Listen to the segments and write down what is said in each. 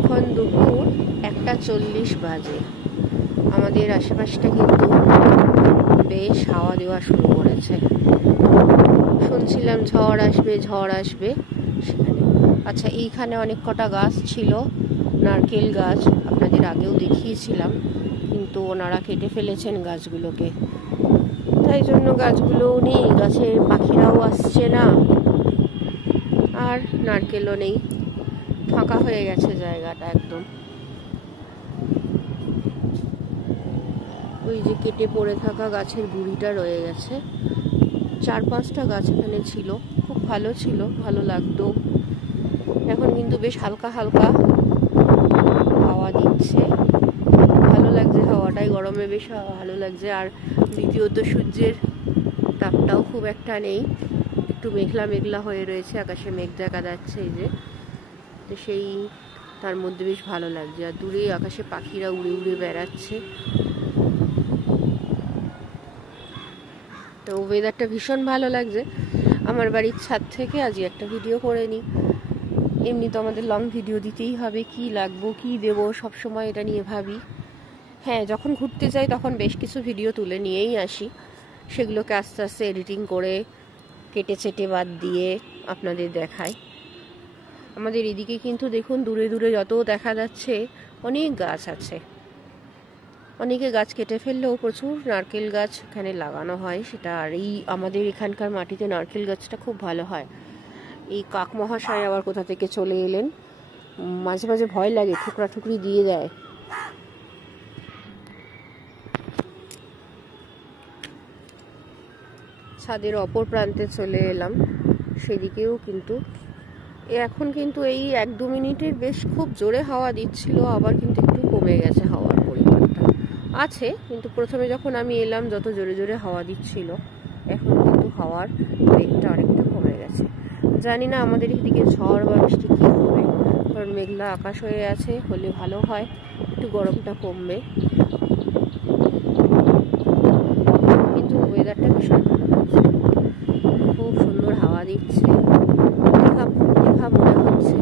এখন দুপুর 1:40 বাজে। আমাদের আশেপাশটা কিন্তু বেশ হাওয়া দেওয়া শুরু করেছে। শুনছিলাম ঝড় আসবে সেখানে। আচ্ছা, এইখানে অনেক কটা গাছ ছিল, নারকেল গাছ, আপনাদের আগেও দেখিয়েছিলাম, কিন্তু ওনারা কেটে ফেলেছেন গাছগুলোকে। তাই জন্য গাছগুলোও নেই, গাছের পাখিরাও আসছে না, আর নারকেলও নেই, ফাঁকা হয়ে গেছে জায়গাটা একদম। ওই যে কেটে পড়ে থাকা গাছের গুঁড়িটা রয়ে গেছে। 4-5টা গাছ এখানে ছিল, খুব ভালো ছিল, ভালো লাগতো। এখন কিন্তু বেশ হালকা হালকা হাওয়া দিচ্ছে, ভালো লাগছে হাওয়াটাই, গরমে বেশ ভালো লাগছে। আর দ্বিতীয়ত সূর্যের তাপটাও খুব একটা নেই, একটু মেঘলা মেঘলা হয়ে রয়েছে, আকাশে মেঘ দেখা যাচ্ছে এই যে, তো সেই তার মধ্যে বেশ ভালো লাগছে। আর দূরে আকাশে পাখিরা উড়ে উড়ে বেড়াচ্ছে। তো ওয়েদারটা ভীষণ ভালো লাগছে। আমার বাড়ির ছাদ থেকে আজকে একটা ভিডিও করে নিই। এমনি তো আমাদের লং ভিডিও দিতেই হবে, কি লাগবো কি দেবো সবসময় এটা নিয়ে ভাবি। হ্যাঁ, যখন ঘুরতে যাই তখন বেশ কিছু ভিডিও তুলে নিয়েই আসি, সেগুলোকে আস্তে আস্তে এডিটিং করে কেটে চেটে বাদ দিয়ে আপনাদের দেখাই। আমাদের এদিকে কিন্তু দেখুন দূরে দূরে যত দেখা যাচ্ছে অনেক গাছ আছে। অনেকে গাছ কেটে ফেললেও প্রচুর নারকেল গাছ এখানে লাগানো হয় সেটা। আর এই আমাদের এখানকার মাটিতে নারকেল গাছটা খুব ভালো হয়। এই কাক মহাশয় আবার কোথা থেকে চলে এলেন, মাঝে মাঝে ভয় লাগে, ঠুকরা ঠুকরি দিয়ে দেয়। ছাদের অপর প্রান্তে চলে এলাম, সেদিকেও কিন্তু এখন কিন্তু এই 1-2 মিনিটের বেশ খুব জোরে হাওয়া দিচ্ছিল, আবার কিন্তু একটু কমে গেছে হাওয়ার পরিমাণটা আছে। কিন্তু প্রথমে যখন আমি এলাম যত জোরে জোরে হাওয়া দিচ্ছিল, এখন কিন্তু হাওয়ার বেগটা অনেকটা কমে গেছে। জানি না আমাদের এদিকে ঝড় বা বৃষ্টি কী হবে, কারণ মেঘলা আকাশ হয়ে আছে, হলে ভালো হয়, একটু গরমটা কমবে। কিন্তু ওয়েদারটা ভীষণ ভালো লাগছে, খুব সুন্দর হাওয়া দিচ্ছে, মনে হচ্ছে।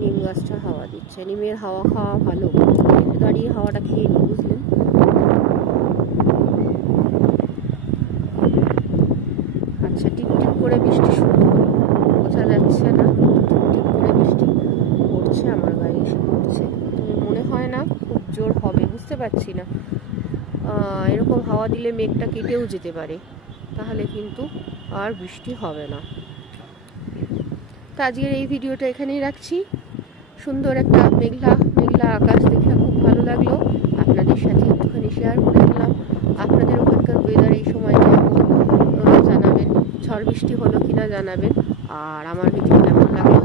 নিম গাছটা হাওয়া দিচ্ছে, নিমের হাওয়া খাওয়া ভালো, দাঁড়িয়ে হাওয়াটা খেয়ে নিই, বুঝলেন। আচ্ছা, টিপ টিপ করে বৃষ্টি শুরু হলো, বোঝা যাচ্ছে না, টিপ টিপ করে বৃষ্টি পড়ছে, আমার গায়ে এসে পড়ছে। তবে মনে হয় না খুব জোর হবে, বুঝতে পারছি না। এরকম হাওয়া দিলে মেঘটা কেটেও যেতে পারে, তাহলে কিন্তু আর বৃষ্টি হবে না। তো আজকের এই ভিডিওটা এখানেই রাখছি। সুন্দর একটা মেঘলা মেঘলা আকাশ দেখে খুব ভালো লাগলো, আপনাদের সাথে একটুখানি শেয়ার করে দিলাম। আপনাদের ওখানকার ওয়েদার এই সময় কেমন জানাবেন, ঝড় বৃষ্টি হলো কিনা জানাবেন, আর আমার ভিডিও কেমন লাগলো